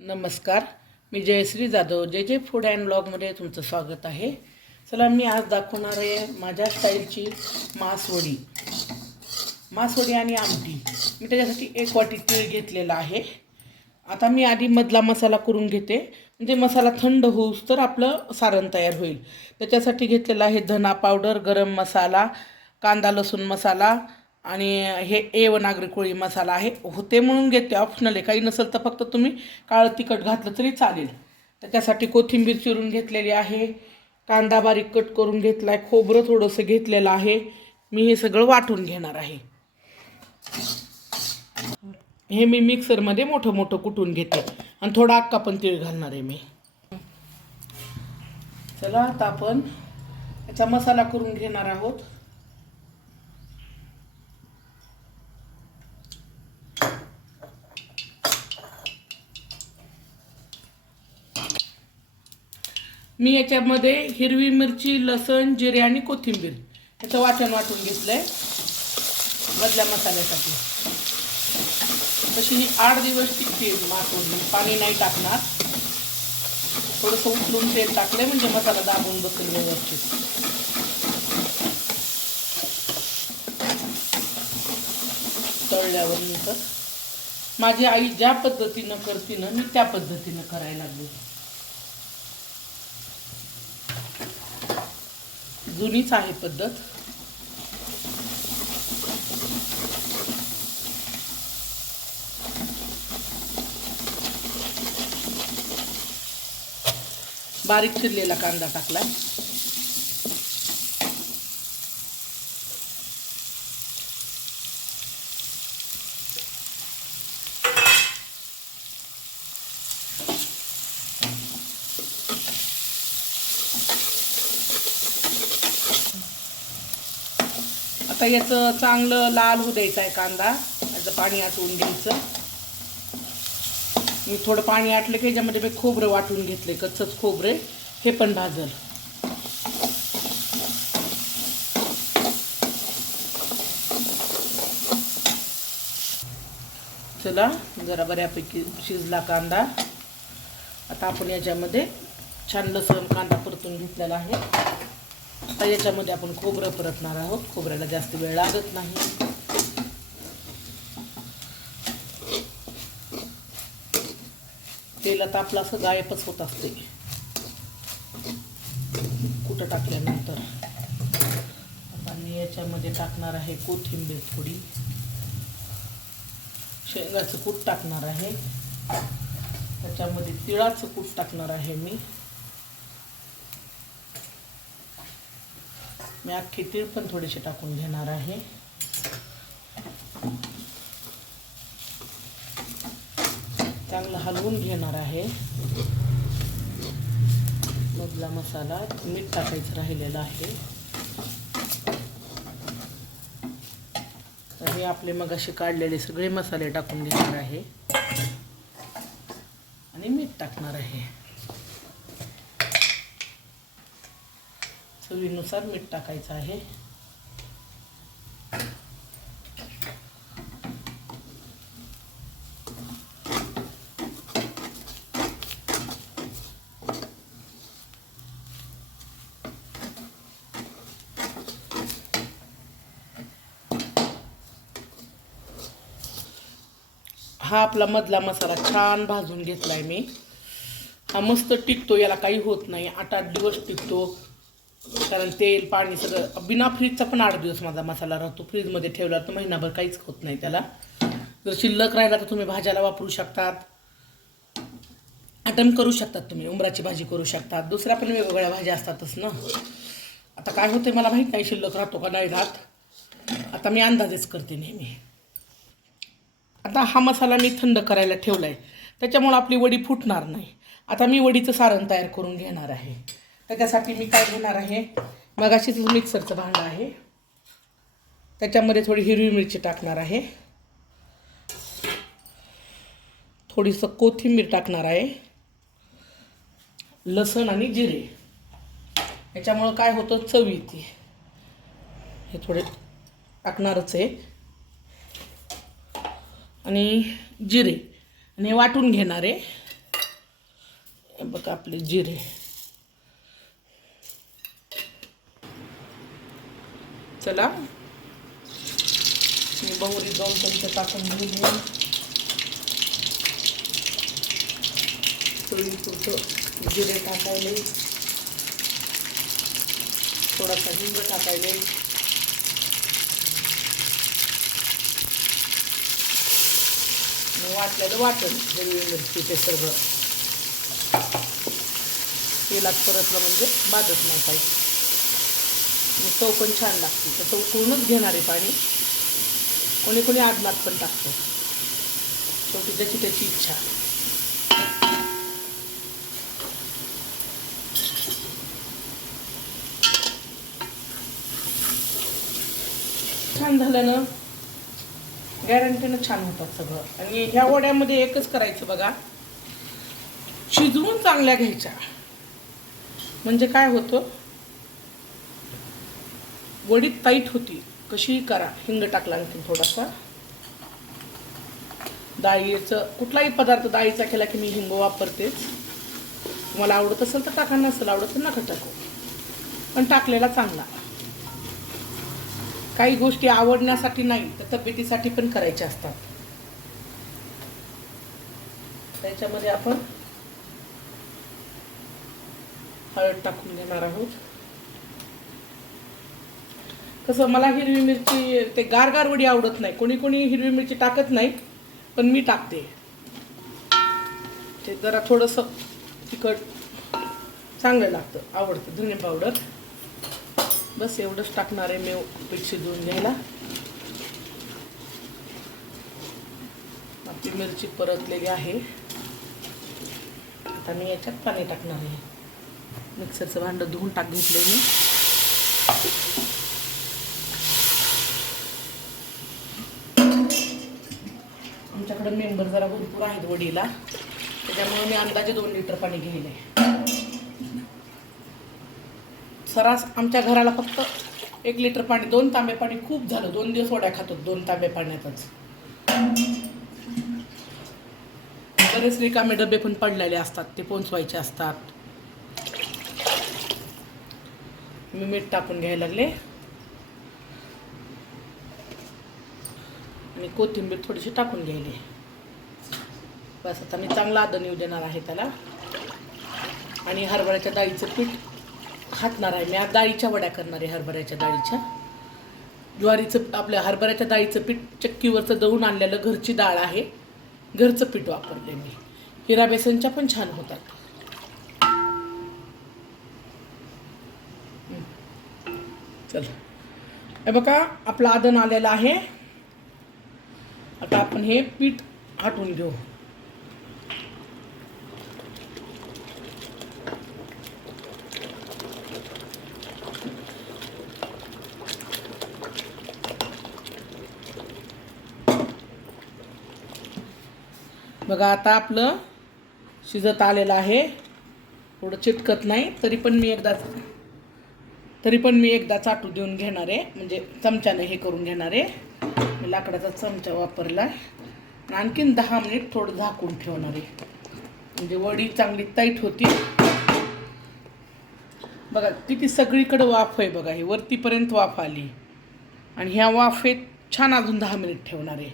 नमस्कार मी जयश्री जाधव. जे जे फूड अँड ब्लॉगमध्ये तुमचं स्वागत आहे. चला मी आज दाखवणार आहे माझ्या स्टाईलची मासवडी मासवडी आणि आमटी. मी त्याच्यासाठी एक वाटी तीळ घेतलेला आहे. आता मी आधी मधला मसाला करून घेते. म्हणजे मसाला थंड होऊस तर आपलं सारण तयार होईल. त्याच्यासाठी घेतलेलं आहे धना पावडर गरम मसाला कांदा लसूण मसाला आणि हे ए व नागरी कोळी मसाला आहे होते म्हणून घेते ऑप्शनल आहे. काही नसेल तर फक्त तुम्ही काळं तिखट घातलं तरी चालेल. त्याच्यासाठी कोथिंबीर चिरून घेतलेली आहे. कांदा बारीक कट करून घेतला आहे खोबरं थोडंसं घेतलेलं आहे. मी हे सगळं वाटून घेणार आहे. हे मी मिक्सरमध्ये मोठं मोठं कुटून घेते. आणि थोडा अक्का पण तीळ घालणार आहे मी. चला आता आपण याचा मसाला करून घेणार आहोत. मी याच्यामध्ये हिरवी मिरची लसण जिरे आणि कोथिंबीर याचं वाटण वाटून घेतलंय मधल्या मसाल्यासाठी. तशी ही आठ दिवस टिकते वाटून पाणी नाही टाकणार. थोडंसं उचलून तेल टाकलंय म्हणजे मसाला दाबून बसेल व्यवस्थित. तळल्यावर नंतर माझी आई ज्या पद्धतीनं करते ना मी त्या पद्धतीनं करायला लागले. जुनीच आहे पद्धत. बारीक चिरलेला कांदा टाकला आता याचं चांगलं लाल होऊ द्यायचं आहे कांदा. याचं पाणी आटवून घ्यायचं. मी थोडं पाणी आटलं की याच्यामध्ये मी खोबरं वाटून घेतले कच्चंच खोबरे हे पण भाजल. चला जरा बऱ्यापैकी शिजला कांदा. आता आपण याच्यामध्ये छान लसण कांदा परतून घेतलेला आहे. आता याच्यामध्ये आपण खोबरं परतणार आहोत. खोबऱ्याला जास्त वेळ लागत नाही. तेलात आपलं असं गायबच होत असते. कुठं टाकल्यानंतर. आता मी याच्यामध्ये टाकणार आहे कोथिंबीर थोडी शेंगाचं कूट टाकणार आहे. त्याच्यामध्ये तिळाचं कूट टाकणार आहे मी. मी अख्खी तीळ पण थोडीशी टाकून घेणार आहे. चांगलं हलवून घेणार आहे. मधला मसाला मीठ टाकायचं राहिलेलं आहे. तर हे आपले मग असे काढलेले सगळे मसाले टाकून घेणार आहे. आणि मीठ टाकणार आहे. चवीनुसार मीठ टाकायचं आहे. हा आपला मधला मसाला छान भाजून घेतलाय मी. हा मस्त टिकतो याला काही होत नाही. आठ आठ दिवस टिकतो. कारण तेल पाणी सगळं बिना फ्रीजचा पण आठ दिवस माझा मसाला राहतो. फ्रीजमध्ये ठेवला तर महिनाभर काहीच होत नाही त्याला. जर शिल्लक राहिला तर तुम्ही भाज्याला वापरू शकतात. आटम करू शकतात तुम्ही उमराची भाजी करू शकतात. दुसऱ्या पण वेगवेगळ्या भाज्या असतातच ना. आता काय होते मला माहीत नाही शिल्लक राहतो का नाही राहत. आता मी अंदाजेच करते नेहमी. आता हा मसाला मी थंड करायला ठेवला आहे त्याच्यामुळं आपली वडी फुटणार नाही. आता मी वडीचं सारण तयार करून घेणार आहे. त्याच्यासाठी मी काय घेणार आहे? मगाशीच मिक्सरचं भांडं आहे. त्याच्यामध्ये थोडी हिरवी मिरची टाकणार आहे. थोडीसं कोथिंबीर टाकणार आहे. लसण आणि जिरे. याच्यामुळं काय होतं? चव येते. हे थोडे टाकणारच आहे. आणि जिरे. आणि वाटून घेणार आहे. बघा आपले जिरे. चला. मी बहुरी दोन चमचे टाकून घेऊन चवीपुरतं जिरे टाकायले. थोडासा हिंग टाकायले. वाटलं तर वाटण हिरवी मिरची ते सगळं. तेलात परतलं म्हणजे बाजत नाही काही. चव पण छान लागते. तसं उकळूनच घेणारे पाणी. कोणी कोणी आदनात पण टाकतो. शेवटी त्याची त्याची इच्छा. छान झालं ना गॅरंटीनं छान होतात सगळं. आणि ह्या वड्यामध्ये एकच करायचं बघा. शिजवून चांगल्या घ्यायच्या. म्हणजे काय होतं? वडी टाईट होती. कशी करा. हिंग टाकला आणखी थोडासा. डाळीचं कुठलाही पदार्थ डाळीचा केला की मी हिंग वापरतेच तुम्हाला आवडत असेल तर टाका नसेल आवडत तर नका टाकू. पण टाकलेला चांगला. काही गोष्टी आवडण्यासाठी नाही तर तब्येतीसाठी पण करायच्या असतात. त्याच्यामध्ये आपण हळद टाकून घेणार आहोत. कसं मला हिरवी मिरची ते गार गारवडी आवडत नाही. कोणी कोणी हिरवी मिरची टाकत नाही पण मी टाकते. ते जरा थोडंसं तिखट चांगलं लागतं आवडतं धने पावडर. बस एवढंच टाकणार आहे मी पीठ शिजवून घ्यायला. आपली मिरची परतलेली आहे. आता मी याच्यात पाणी टाकणार आहे. मिक्सरचं भांडं धुवून टाक घेतलं मी. आमच्याकडे मेंबर जरा भरपूर आहेत वडीला. त्याच्यामुळे मी अंदाजे दोन लिटर पाणी घेईल सरास आमच्या घराला फक्त एक लिटर पाणी दोन तांबे पाणी खूप झालं. दोन दिवस वड्या खातो दोन तांबे पाण्यातच. बरेच रिकामे डबे पण पडलेले असतात ते पोचवायचे असतात. मी मीठ टाकून घ्यायला लागले. आणि कोथिंबीर थोडीशी टाकून घ्यायली. बस आता मी चांगला आदन येऊ देणार आहे त्याला. आणि हरभऱ्याच्या डाळीचं पीठ हातणार आहे. मी आज डाळीच्या वड्या करणार आहे हरभऱ्याच्या डाळीच्या. ज्वारीचं आपल्या हरभऱ्याच्या डाळीचं पीठ चक्कीवरचं दळून आणलेलं घरची डाळ आहे. घरचं पीठ वापरले मी. हिरा बेसनच्या पण छान होतात. चल. हे बघा आपलं आदन आलेलं आहे. आता आपण हे पीठ हाटून घेऊ. बघा आता आपलं शिजत आलेलं आहे. थोडं चिटकत नाही तरी पण मी एकदा तरी पण मी एकदा चाटू देऊन घेणार आहे. म्हणजे चमच्याने हे करून घेणार आहे. मी लाकडाचा चमचा वापरला आणखीन दहा मिनिट थोडं झाकून ठेवणार आहे. म्हणजे वडी चांगली टाईट होती. बघा किती सगळीकडे वाफ आहे बघा हे वरतीपर्यंत वाफ आली. आणि ह्या वाफेत छान अजून दहा मिनिट ठेवणार आहे.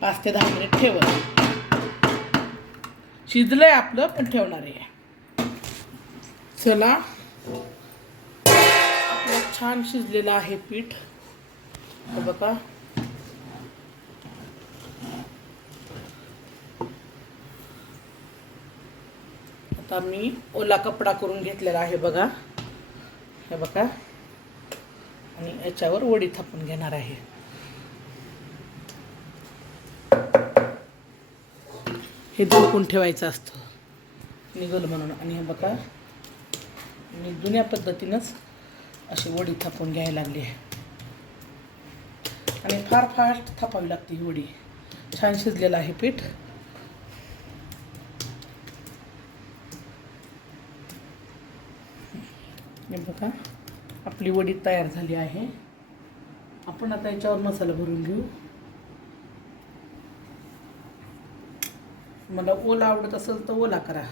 पाच ते दहा मिनिट शिजलं शिजलंय आपलं पण ठेवणार आहे. चला. आपलं छान शिजलेलं आहे पीठ. बघा. आता मी ओला कपडा करून घेतलेला आहे बघा. हे बघा. आणि याच्यावर वडी थापून घेणार आहे. हे झोपून ठेवायचं असतं. निघल म्हणून. आणि हे बघा मी जुन्या पद्धतीनंच अशी वडी थापून घ्यायला लागली आहे. आणि फार फास्ट थापावी लागते ही वडी. छान शिजलेलं आहे पीठ. हे बघा आपली वडी तयार झाली आहे. आपण आता याच्यावर मसाला भरून घेऊ. तुम्हाला ओला आवडत असेल तर ओला करा.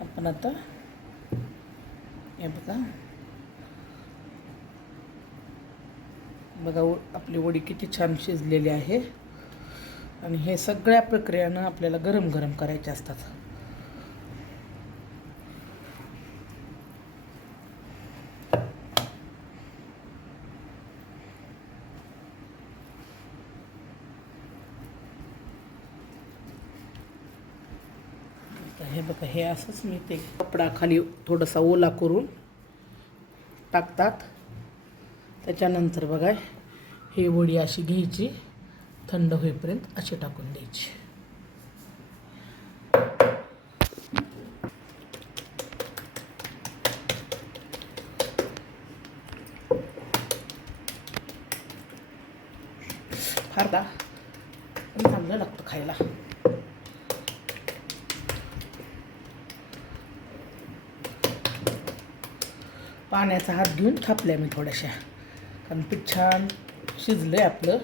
आपण आता हे बघा. बघा आपली वडी किती छान शिजलेली आहे. आणि हे सगळ्या प्रक्रियानं आपल्याला गरम गरम करायचे असतात. हे बघा हे असंच मी ते कपडा खाली थोडासा ओला करून टाकतात. त्याच्यानंतर बघा ही वडी अशी घ्यायची. थंड होईपर्यंत अशी टाकून द्यायची. फार चांगलं लागतं खायला. पाण्याचा हात घेऊन थापल्या मी थोड्याशा. कारण पीठ छान शिजलं आहे आपलं.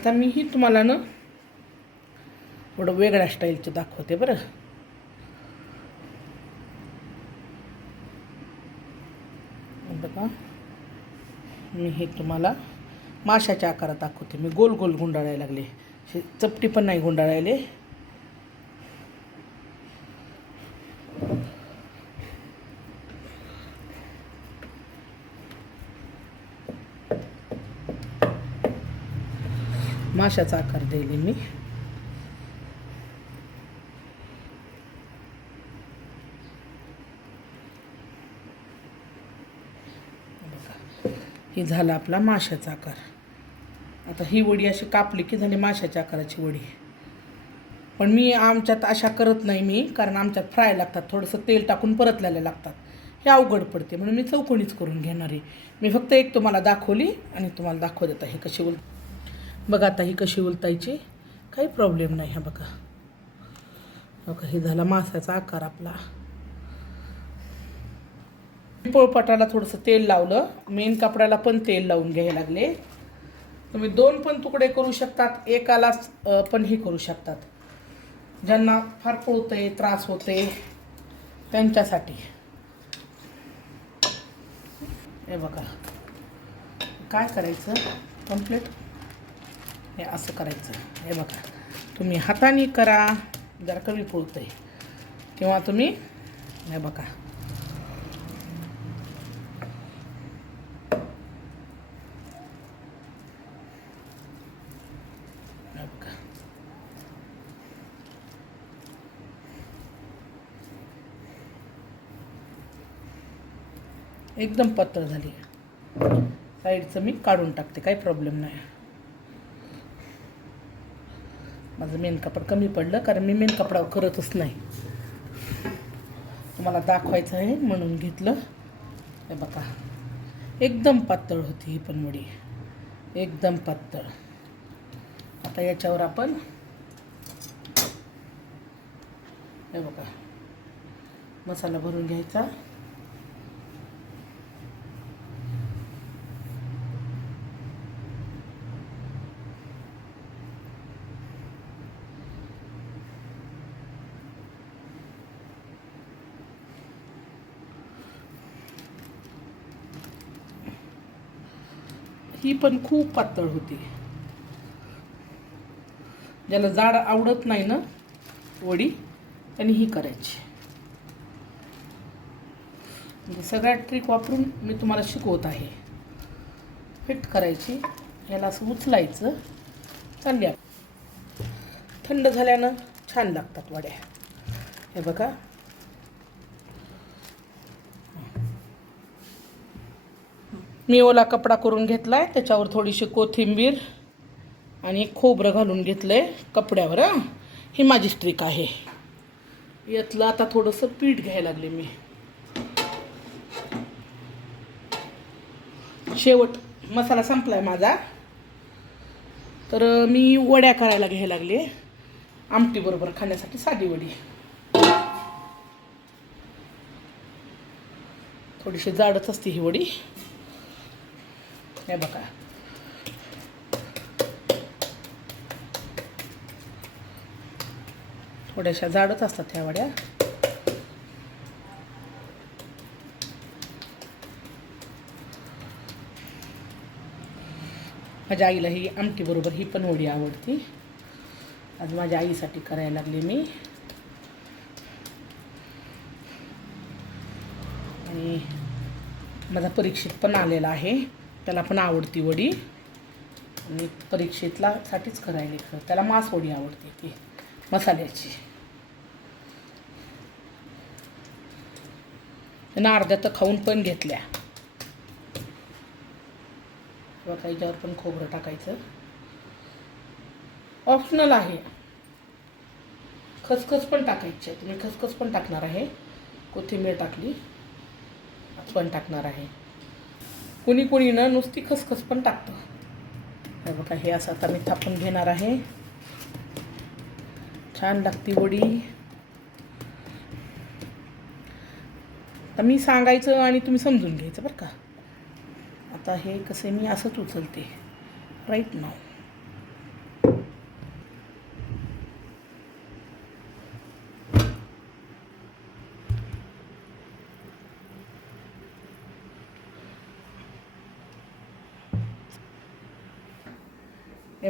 आता मीही तुम्हाला ना थोडं वेगळ्या स्टाईलचं दाखवते बरं. बघा. मी हे तुम्हाला माशाच्या आकारात दाखवते. मी गोल गोल गुंडाळायला लागले. चपटी पण नाही गुंडाळायले. माशाचा आकार द्यायले मी. हे झाला आपला माशाचा आकार. आता ही वडी अशी कापली की झाली माशाच्या आकाराची वडी. पण मी आमच्यात अशा करत नाही मी कारण आमच्यात फ्राय लागतात थोडंसं तेल टाकून परतल्याला लागतात. हे अवघड पडते म्हणून मी चौकोणीच करून घेणार आहे. मी फक्त एक तुम्हाला दाखवली आणि तुम्हाला दाखवत आता हे कशी बोलते बघा आता ही कशी उलतायची. काही प्रॉब्लेम नाही हा बघा. बघा हे झाला मासाचा आकार आपला. पोळपाटाला थोडंसं तेल लावलं. मेन कपड्याला पण तेल लावून घ्यायला लागले. तुम्ही दोन पण तुकडे करू शकतात. एकालाच पण हे करू शकतात. ज्यांना फार पोळतंय त्रास होते त्यांच्यासाठी. हे बघा. काय करायचं? कंप्लीट हे असं करायचं. हे बघा. तुम्ही हाताने करा जरा कमी पोळतंय किंवा तुम्ही हे बघा. हे बघा. एकदम पातळ झाली. साईडचं मी काढून टाकते काही प्रॉब्लेम नाही. माझं मेन कपड कमी पडलं कारण मी मेन कपडा करतच नाही. तुम्हाला दाखवायचं आहे म्हणून घेतलं. हे बघा. एकदम पातळ होती ही पनवडी एकदम पातळ. आता याच्यावर आपण हे बघा. मसाला भरून घ्यायचा. ही पण खूप पातळ होती. ज्याला जाड आवडत नाही ना वडी त्यांनी ही करायची. म्हणजे सगळ्या ट्रिक वापरून मी तुम्हाला शिकवत आहे. फिट करायची याला असं उचलायचं चालल्या. थंड झाल्यानं छान लागतात वड्या. हे बघा मी ओला कपडा करून घेतला आहे त्याच्यावर थोडीशी कोथिंबीर आणि खोबरं घालून घेतलं आहे कपड्यावर ही. माझी स्ट्रिक आहे. यातलं आता थोडंसं पीठ घ्यायला लागले मी. शेवट मसाला संपलाय माझा. तर मी वड्या करायला घ्यायला लागले. आमटीबरोबर खाण्यासाठी साधी वडी. थोडीशी जाडच असते ही वडी. हे बघा. थोड्याशा जाडच असतात ह्या वड्या. माझ्या आईला ही आमटी बरोबर ही पण वडी आवडती. आज माझ्या आईसाठी करायला लागले मी. आणि माझा परीक्षित पण आलेला आहे. त्याला पण आवडती वडी. आणि परीक्षेतला साठीच करायला खरं त्याला मास वडी आवडते ती मसाल्याची. त्यांना अर्ध्या तर खाऊन पण घेतल्या. बघा याच्यावर पण खोबरं टाकायचं. ऑप्शनल आहे. खसखस पण टाकायची आहे. तुम्ही खसखस पण टाकणार आहे. कोथिंबीर टाकली. पण टाकणार आहे. कुणी कुणी ना नुसती खसखस पण टाकतं. हे बघा हे असं आता मी थापून घेणार आहे. छान लागती वडी. आता मी सांगायचं आणि तुम्ही समजून घ्यायचं बरं का. आता हे कसं मी असंच उचलते. राईट नाव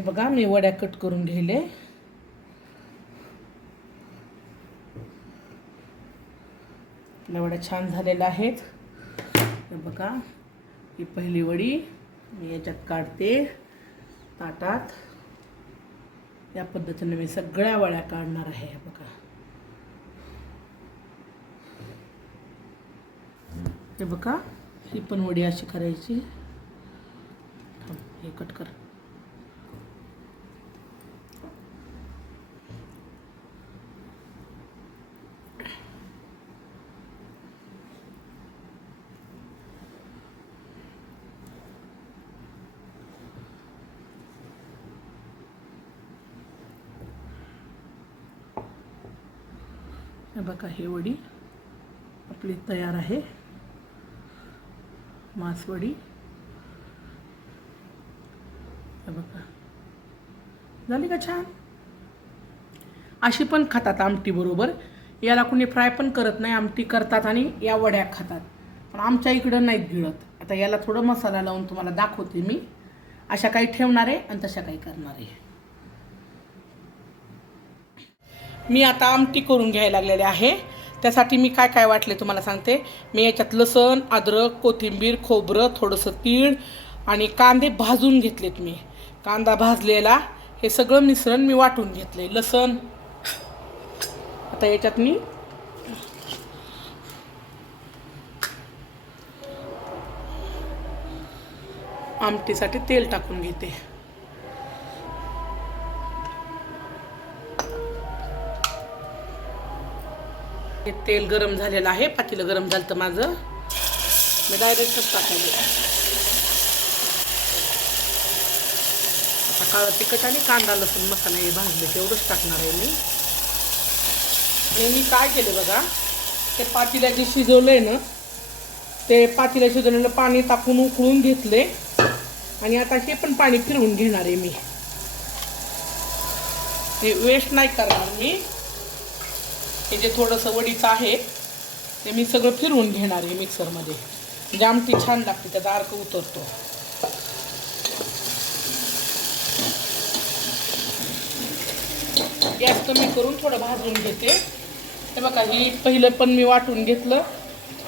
हे बघा मी वड्या कट करून घेले. आपल्या वड्या छान झालेल्या आहेत. हे बघा ही पहिली वडी मी याच्यात काढते ताटात. या पद्धतीने मी सगळ्या वड्या काढणार आहे हे बघा. हे बघा ही पण वडी अशी करायची. हे कट कर. बघा हे वडी आपली तयार आहे. मासवडी हे बघा. झाली का छान? अशी पण खातात आमटी बरोबर. याला कुणी फ्राय पण करत नाही आमटी करतात आणि या वड्या खातात. पण आमच्या इकडं नाहीत गिळत. आता याला थोडं मसाला लावून तुम्हाला दाखवते मी. अशा काही ठेवणार आहे आणि तशा काही करणार आहे. मी आता आमटी करून घ्यायला लागलेले आहे. त्यासाठी मी काय काय वाटले तुम्हाला सांगते. मी याच्यात लसण अद्रक कोथिंबीर खोबरं थोडंसं तीळ आणि कांदे भाजून घेतलेत मी. कांदा भाजलेला हे सगळं मिश्रण मी वाटून घेतले लसण. आता याच्यात मी आमटीसाठी तेल टाकून घेते. हे तेल गरम झालेलं आहे. पातीलं गरम झालं तर माझं मी डायरेक्टच टाकायला आता काळं तिखट आणि कांदा लसूण मसाला हे भाजले तेवढंच टाकणार आहे मी. आणि मी काय केलं बघा ते पातीला जे शिजवलं आहे ना ते पातीला शिजवलेलं पाणी टाकून उकळून घेतले आणि आता हे पण पाणी फिरवून घेणार आहे मी. ते वेस्ट नाही करणार मी. हे जे थोडंसं वडीचं आहे ते मी सगळं फिरवून घेणार आहे मिक्सरमध्ये. म्हणजे आमटी छान लागते त्याचा अर्क उतरतो. गॅस कमी करून थोडं भाजून घेते. हे बघा ही पहिलं पण मी वाटून घेतलं.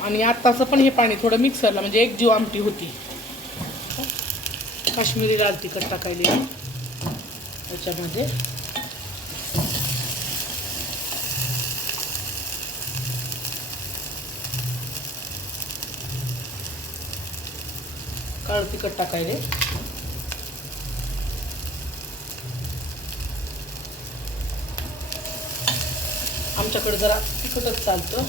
आणि आत्ताचं पण हे पाणी थोडं मिक्सरला म्हणजे एक जीव आमटी होती. काश्मीरी लाल तिखट टाकायली त्याच्यामध्ये. काळ तिखट टाकायले. आमच्याकडे जरा तिखटच चालतं.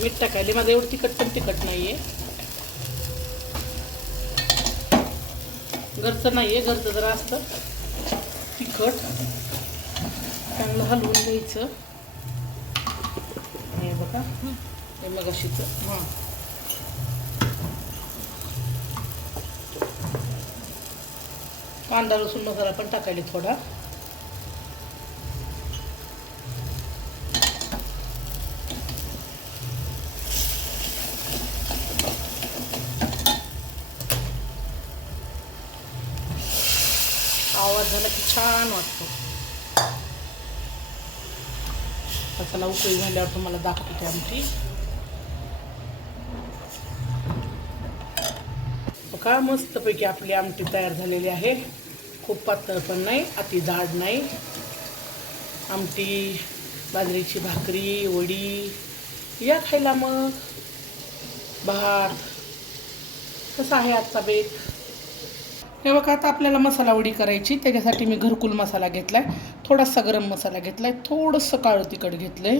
मीठ टाकायले. माझं एवढं तिखट पण तिखट नाही आहे घरचं नाही आहे घरचं जरा असतं तिखट. चांगलं हलवून घ्यायचं. हे बघा. हे मग अशीच हां. कांदा लसूण मसाला पण टाकायला थोडा. आवाज झाला की छान वाटतो. त्याला उकळी झाल्यावर तुम्हाला दाखवते आमची. बघा मस्तपैकी आपली आमटी तयार झालेली आहे? खूप पातळ पण नाही अति जाड नाही. आमटी बाजरीची भाकरी वडी या खायला मग. भात कसा आहे आजचा बेत? हे बघा आता आपल्याला मसाला वडी करायची त्याच्यासाठी मी घरकुल मसाला घेतला आहे थोडासा गरम मसाला घेतला आहे थोडंसं काळं तिखट घेतलं आहे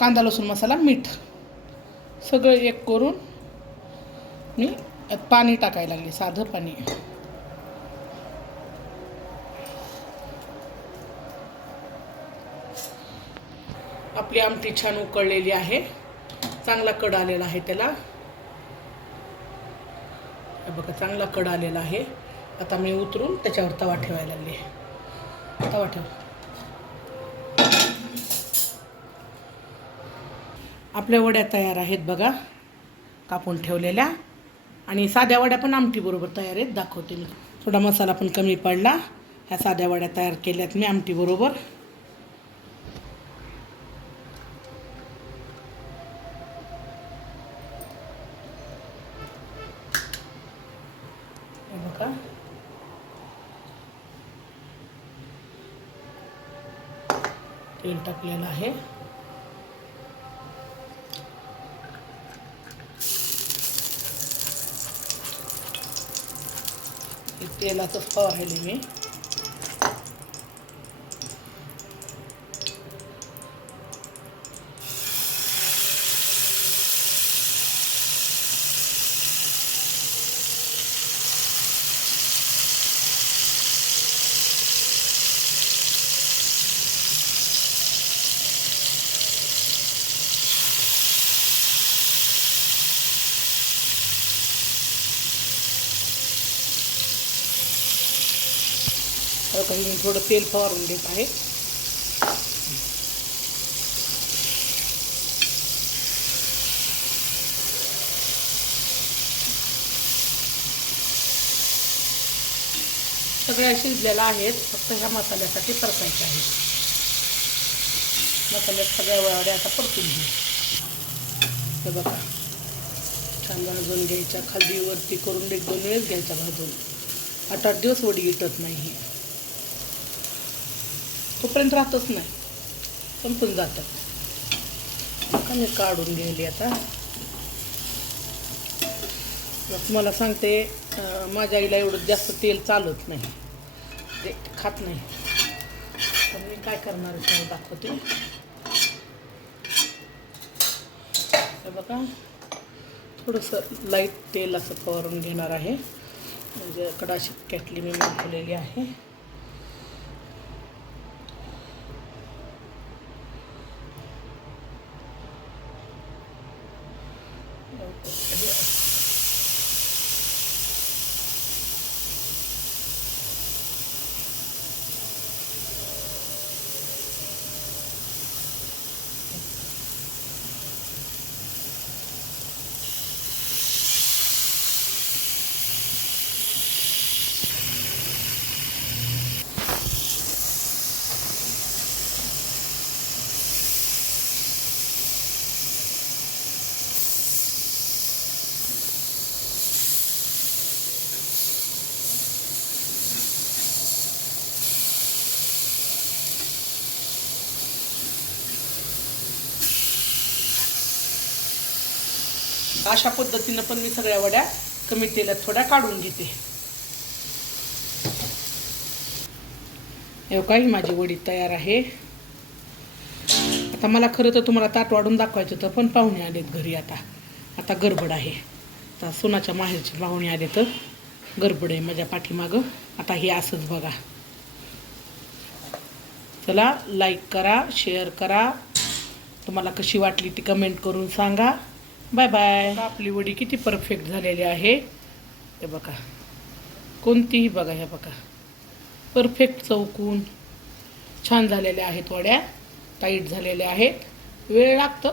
कांदा लसूण मसाला मीठ. सगळं एक करून मी पाणी टाकायला लागले साधं पाणी. आपली आमटी छान उकळलेली आहे. चांगला कड आलेला आहे त्याला. बघा चांगला कड आलेला आहे. आता मी उतरून त्याच्यावर तवा ठेवायला लागले. तवा ठेव. आपल्या वड्या तयार आहेत बघा कापून ठेवलेल्या. आणि साध्या वड्या पण आमटीबरोबर तयार आहेत दाखवते मी. थोडा मसाला पण कमी पडला. ह्या साध्या वड्या तयार केल्यात मी आमटीबरोबर बघा. तेल टाकलेलं आहे. तेलाचं फवारले मी आता काही मी थोडं तेल फवारून देत आहे. सगळ्या शिजलेल्या आहेत फक्त ह्या मसाल्यासाठी परतायच्या आहेत मसाल्यात सगळ्या वड्या आता परतून घेऊ. हे बघा. छान भाजून घ्यायच्या खाली वरती करून एक दोन वेळेस घ्यायच्या भाजून. आठ आठ दिवस वडी इटत नाही तोपर्यंत राहतच नाही. संपून जातं. का मी काढून गेली आता. तुम्हाला सांगते माझ्या आईला एवढं जास्त तेल चालत नाही. ते खात नाही. तर मी काय करणार तुम्हाला दाखवते. हे बघा. थोडंसं लाइट तेल असं फवारून घेणार आहे. म्हणजे कडाशी कॅटली मी मागवलेली आहे. this. अशा पद्धतीनं पण मी सगळ्या वड्या कमी तेलात थोड्या काढून घेते. हे काही माझी वडी तयार आहे. आता आता मला खरं तर तुम्हाला ताट वाढून दाखवायचं होतं पण पाहुणे आलेत घरी आता. आता गडबड आहे. आता सोनाच्या माहेरचे पाहुणे आले तर गडबड आहे माझ्या पाठीमागं. आता हे असंच बघा. चला लाईक करा शेअर करा. तुम्हाला कशी वाटली ती कमेंट करून सांगा. बाय बाय आपली वडी किती परफेक्ट झालेली आहे. हे बघा. कोणतीही बघा ह्या बघा. परफेक्ट चौकून. छान झालेल्या आहेत वड्या. टाईट झालेल्या आहेत. वेळ लागतं.